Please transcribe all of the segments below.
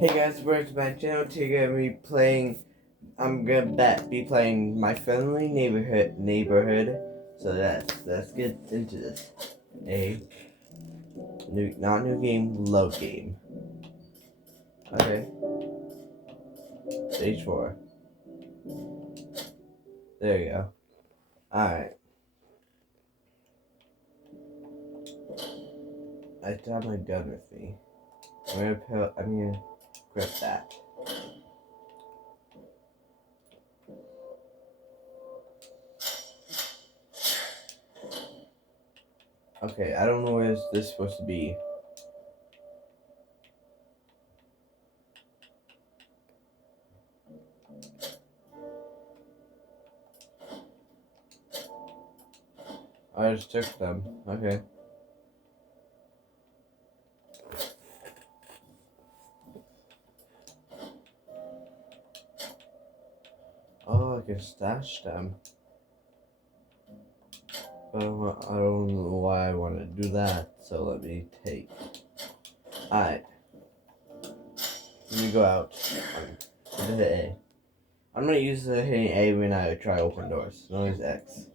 Hey guys, welcome to my channel. Today I'm gonna be playing My Friendly Neighborhood. So let's get into this. A not new game, load game. Okay, stage 4. There you go. Alright. I still have my gun with me. I'm gonna grip that. Okay, I don't know where this is supposed to be. I just took them. Okay. Oh, I can stash them. But I don't know why I want to do that, so let me take. Alright. Let me go out. Hit A. I'm gonna use the hitting A when I try open doors. No, use X.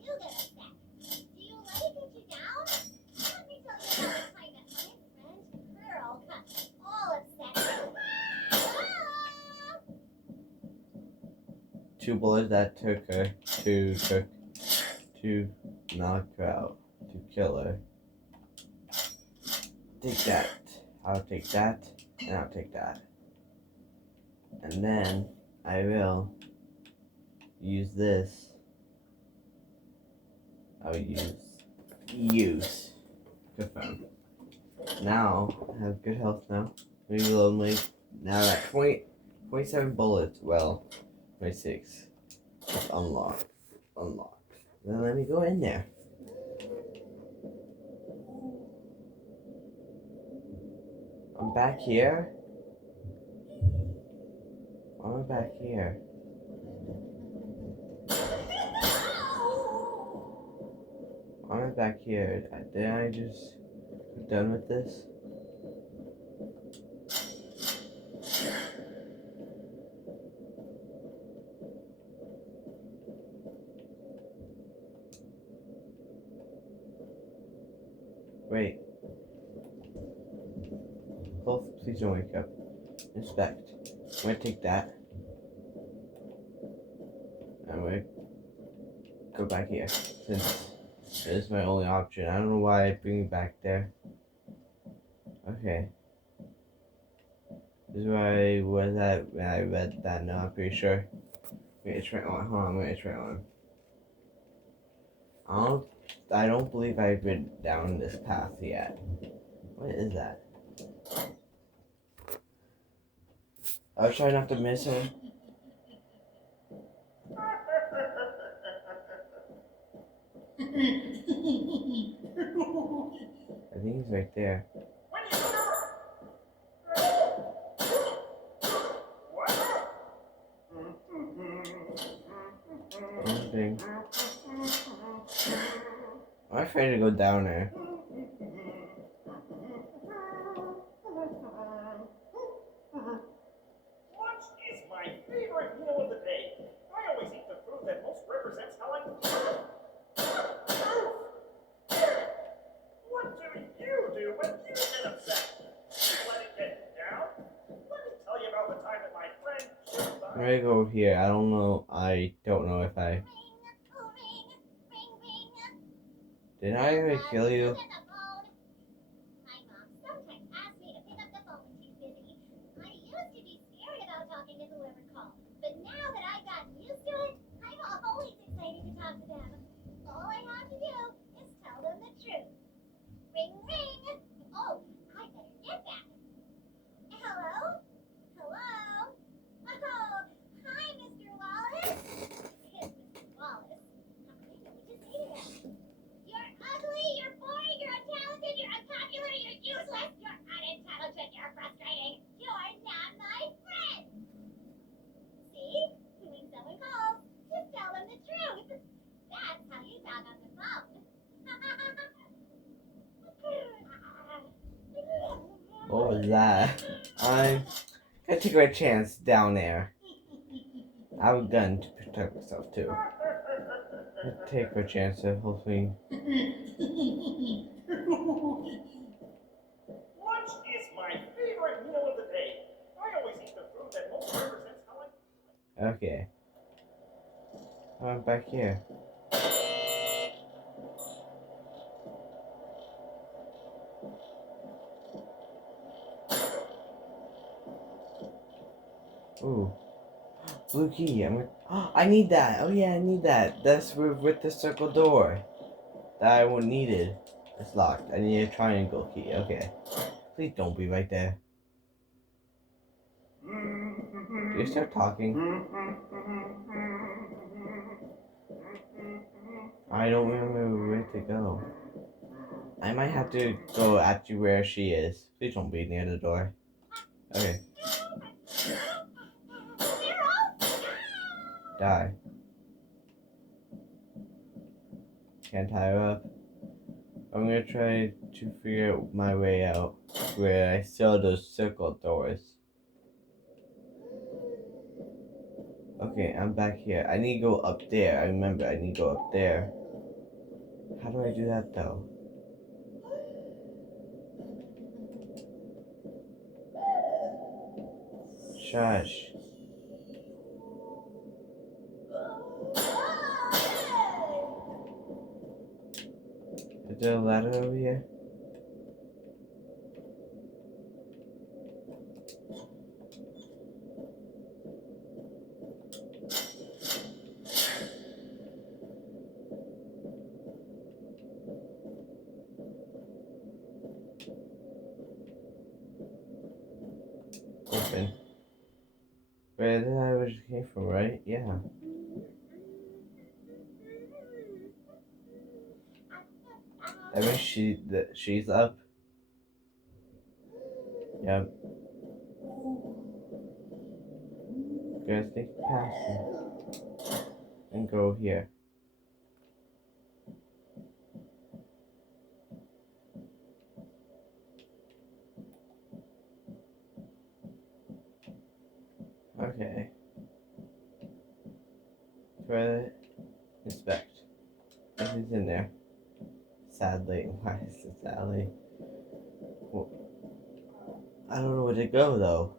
Two bullets that took her to knock her out, to kill her. Take that. I'll take that, and I'll take that. And then I will use this. I'll use. Confirm. Now I have good health now. Maybe lonely. Now at 0.7 bullets. Well, 0.6. Unlocked. Then let me go in there. I'm back here. Why am I back here? Why am I back here? Did I just done with this? Wait. Please don't wake up. Inspect. I'm gonna take that. I'm gonna go back here since it is my only option. I don't know why I bring me back there. Okay. This is where I was at when I read that. No, I'm pretty sure. Wait, it's right on. Hold on, wait, it's right on. I don't believe I've been down this path yet. What is that? I was trying not to miss him. I think he's right there. Anything. I'm afraid to go down there. Lunch is my favorite meal of the day. I always eat the food that most represents how I feel. What do you do when you get upset? You let it get you down? Let me tell you about the time that my friend I'm gonna go over here. I don't know if I... Did I ever kill you? What was that? Gotta take a chance down there. I have a gun to protect myself too. Take a chance of hopefully. Lunch is my favorite meal of the day. I always eat the food that most represents how I. Okay. I'm back here. Ooh. Blue key. I need that. Oh yeah, I need that. That's with the circle door that I needed. It's locked. I need a triangle key. Okay. Please don't be right there. Do you start talking? I don't remember where to go. I might have to go at you where she is. Please don't be near the door. Okay. Die. Can't tie her up. I'm gonna try to figure my way out where I saw those circle doors. Okay, I'm back here. I need to go up there. I remember I need to go up there. How do I do that though? Shush. Is there a ladder over here? Open. Where did I where it came from, right? Yeah. I mean she's up. Yep. Gonna sneak past him and go here. Okay. Toilet. Inspect. Nothing's in there. Sadly. Why is it sadly? Well, I don't know where to go though.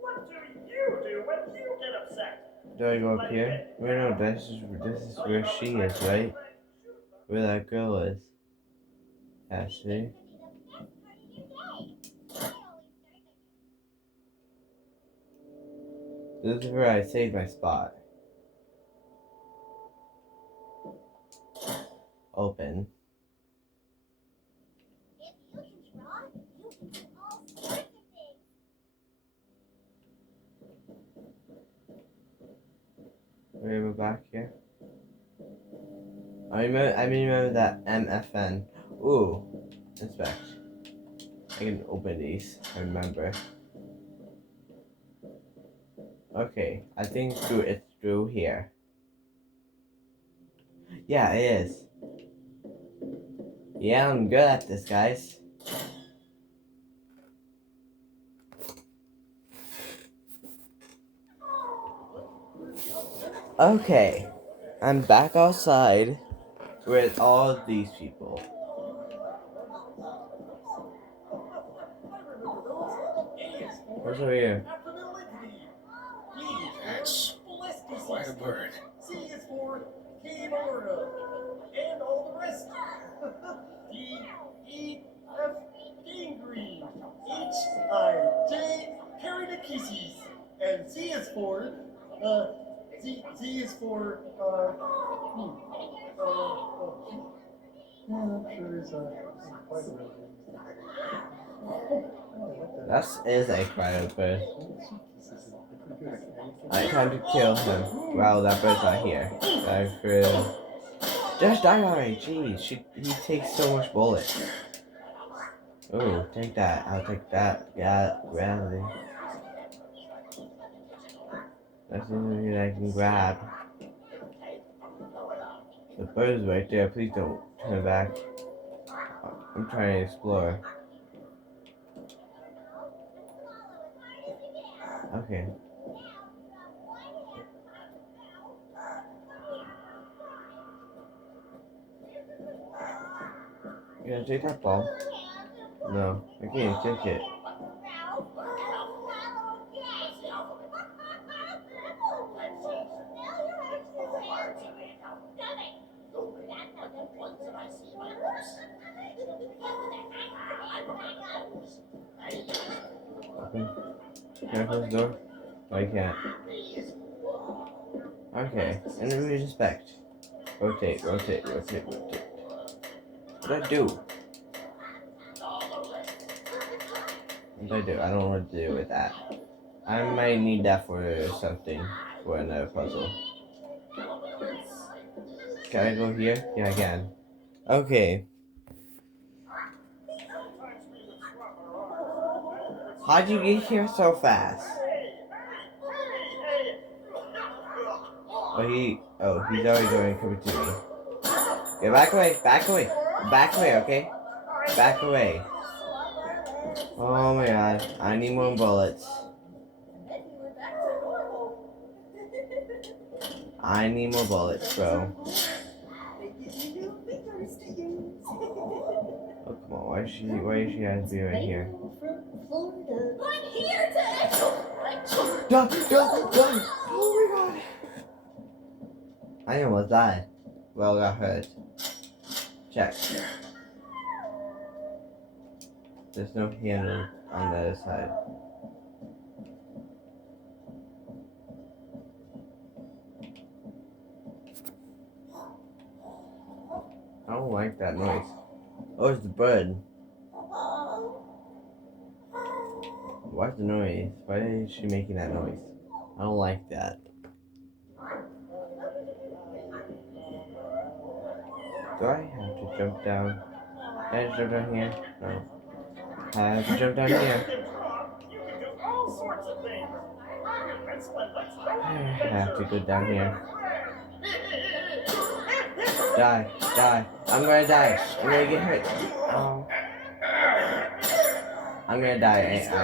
What do you do when you get upset? Do I go up here? Wait, no, this is where she is, right? Where that girl is. Ashley. This is where I saved my spot. Open. We're back here. I remember that MFN. Ooh, inspect. I can open these. I remember. Okay, I think it's through here. Yeah, it is. Yeah, I'm good at this, guys. Okay, I'm back outside with all of these people. What's over here? That's quite a bird. C is for Keylorna, and all the rest. D, E, F, gangrene. H, I, J, Paradokisses. And Z is for, Z is for, I'm sure it's quite a bit. That is a quiet bird. Alright, time to kill him. Wow, that bird's not here. Just die already, jeez. He takes so much bullets. Ooh, take that. I'll take that. Yeah, gravity. That's the only thing I can grab. The bird is right there. Please don't turn back. I'm trying to explore. Okay. You gonna take that ball? No, I can't take it. Open. Can I close the door? No, I can't. Okay, and then we respect. Rotate, rotate, rotate, rotate. What did I do? What did I do? I don't know what to do with that. I might need that for something, for another puzzle. Can I go here? Yeah, I can. Okay. How'd you get here so fast? Oh, he's already going to come to me. Yeah, back away, back away, back away, okay? Back away. Oh my god, I need more bullets. I need more bullets, bro. Oh, come on, why is she have to be right here? I'm here to Done! Oh my god! I almost died. Well, got hurt. Check. There's no handle on the other side. I don't like that noise. Oh, it's the bird. What's the noise? Why is she making that noise? I don't like that. Do I have to jump down? Can I jump down here? No. I have to jump down here. You can do all sorts of things. I have to go down here. Die, die. I'm gonna die. I'm gonna get hurt. Oh. I'm gonna die, ain't I?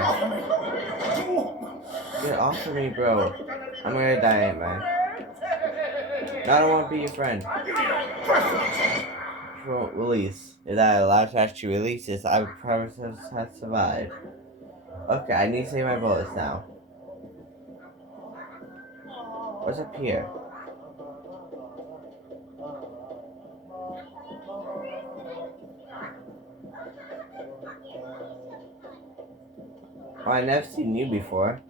Get off of me, bro. I'm gonna die, ain't I? I don't want to be your friend. Release. If I allowed to actually release this, I would probably have survived. Okay, I need to save my bullets now. What's up here? Oh, I've never seen you before.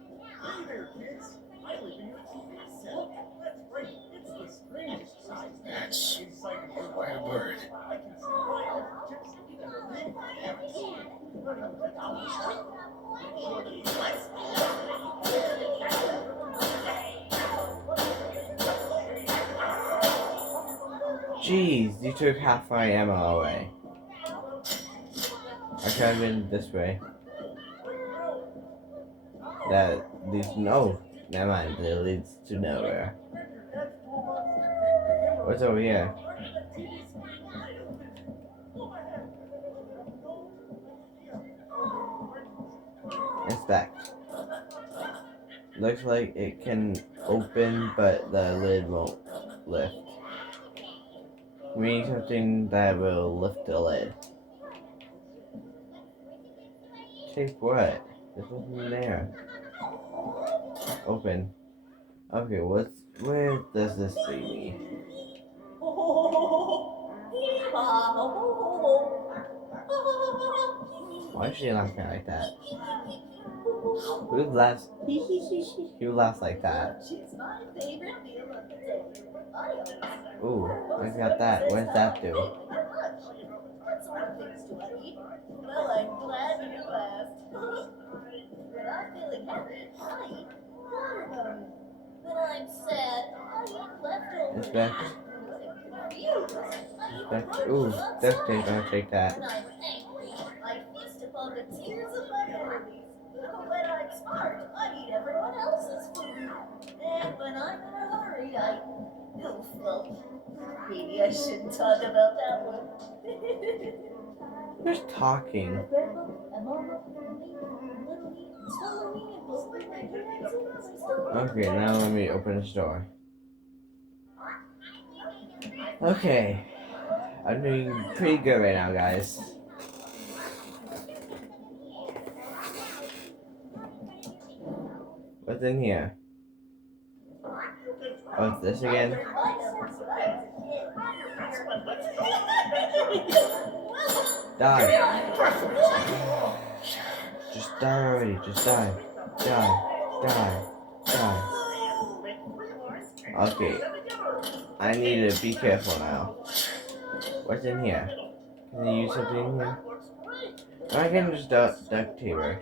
Hey there, kids. I live in your TV set. That's right. It's the strangest size That's inside of your quite a bird. I can see right over Gypsy and a big hamster running down the street. Jeez, you took half my ammo away. I could have been this way. That leads no. Never mind, it leads to nowhere. What's over here? Inspect. Looks like it can open, but the lid won't lift. We need something that will lift the lid. Take what? There's nothing there. Open. Okay, where does this lead me? Why is she laughing like that? Who laughs? Who laughs like that? Ooh, I got that. What does that do? What sort of things do I eat? Well, I'm glad you asked. When I'm feeling happy, I eat watermelon. When I'm sad, I eat leftovers. Inspect. When I'm confused, I eat Inspect. Ooh, duct tape. I'll take that. When I'm angry, I feast upon the tears of my enemies. When I'm smart, I eat everyone else's food. And when I'm in a hurry, I... Oh, well, maybe I shouldn't talk about that one. Who's talking? Okay, now let me open this door. Okay. I'm doing pretty good right now, guys. What's in here? Oh, it's this again? Die. Just die already. Just die. Die. Die. Die. Okay. I need to be careful now. What's in here? Can you use something in here? I can just duct taper.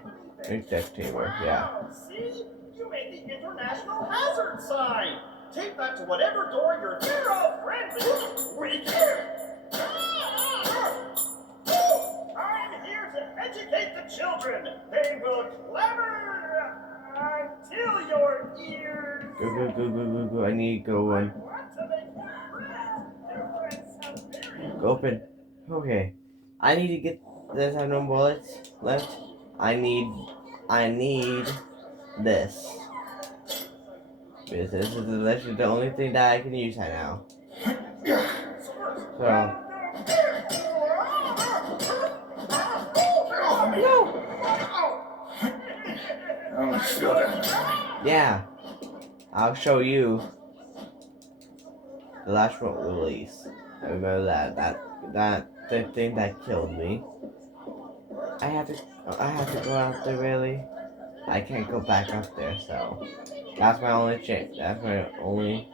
Duct taper, yeah. See? You made the international hazard sign. Take that to whatever door your hero-friendly I'm here to educate the children. They will clamor until your ears. Go. I need to go one. I want to make you friends. Your friends sound very Go open. Okay. I need to get. There's no bullets left. I need this. Because this is literally the only thing that I can use right now. So. I'm sure. Yeah. I'll show you the last one release. I remember that the thing that killed me. I have to go out there, really. I can't go back up there, so that's my only chance. That's my only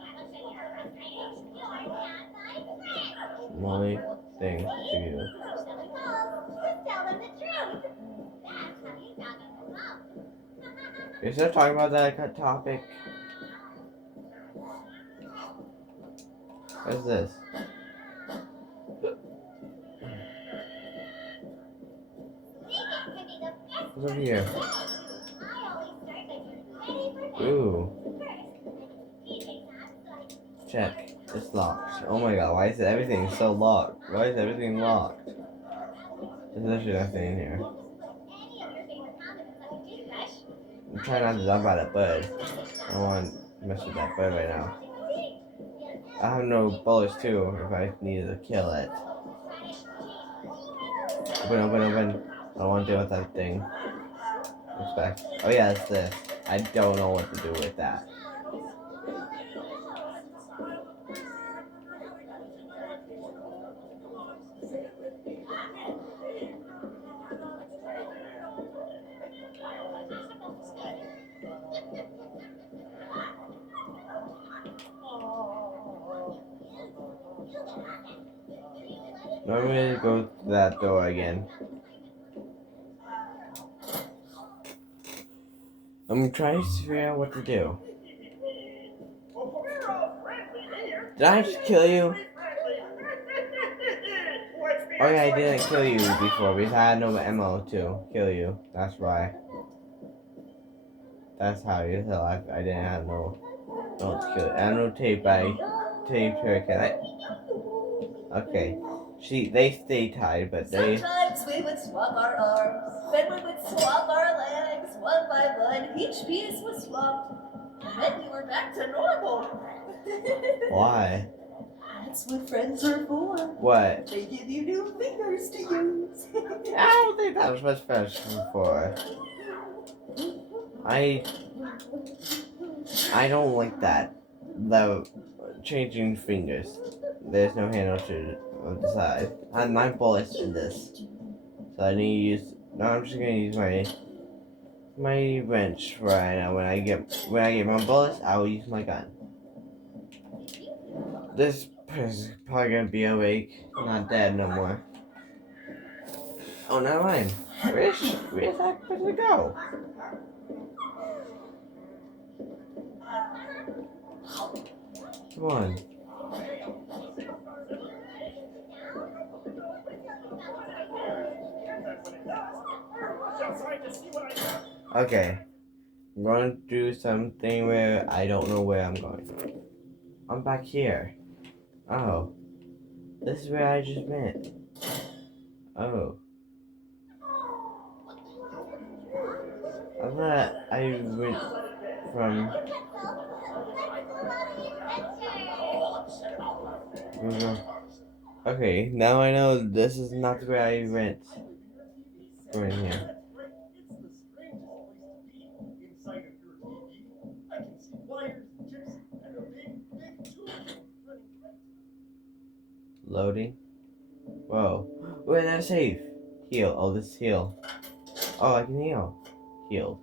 thing to do. You're still talking about that topic. What's this? What's over here? Ooh. Check. It's locked. Oh my god, why is everything so locked? Why is everything locked? There's literally nothing in here. I'm trying not to jump at a bird. I don't want to mess with that bird right now. I have no bullets too if I needed to kill it. Open. I don't want to deal with that thing. What's back? Oh yeah, it's this. I don't know what to do with that. Normally go to that door again. I'm trying to figure out what to do. Did I just kill you? Oh yeah, I didn't kill you before because I had no ammo to kill you. That's why. That's how you tell I didn't have no to kill you. I had no tape. I taped her. Can I? Okay. They stay tied, but they. Sometimes we would swap our arms, then we would swap our legs one by one. Each piece was swapped, and then we were back to normal. Why? That's what friends are for. What? They give you new fingers to use. I don't think that was what friends for. I don't like that. The changing fingers. There's no handle to on the side. I have 9 bullets in this, so I need to use. No, I'm just gonna use my wrench right now. When I get my bullets, I will use my gun. This person's probably gonna be awake, not dead no more. Oh, never mind. Where's that person go? Come on. Okay. I'm going to do something where I don't know where I'm going. I'm back here. Oh. This is where I just went. Oh. I thought I went from Okay, now I know this is not the way I went. Go in here. It's the strangest place to be. Inside of your TV, I can see wires, chips, and a big tube running right. Loading. Whoa. Wait, that's safe. Heal. Oh, this is heal. Oh, I can heal. Healed.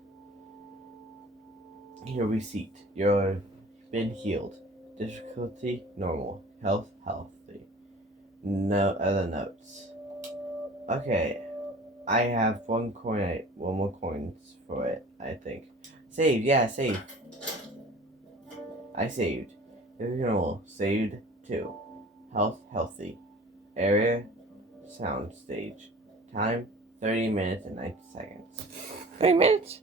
Here, receipt. You've been healed. Difficulty, normal. Health, healthy. No other notes. Okay. I have one more coins for it, I think. Save, yeah, save. I saved. Normal, saved 2. Health, healthy. Area, sound stage. Time, 30 minutes and 90 seconds. 30 minutes?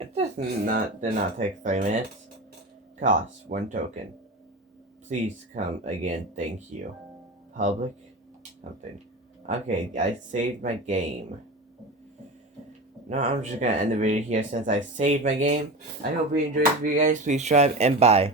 It did not take 30 minutes. Cost, 1 token. Please come again, thank you. Public, something. Okay, I saved my game. No, I'm just gonna end the video here since I saved my game. I hope you enjoyed this video, guys. Please subscribe and bye.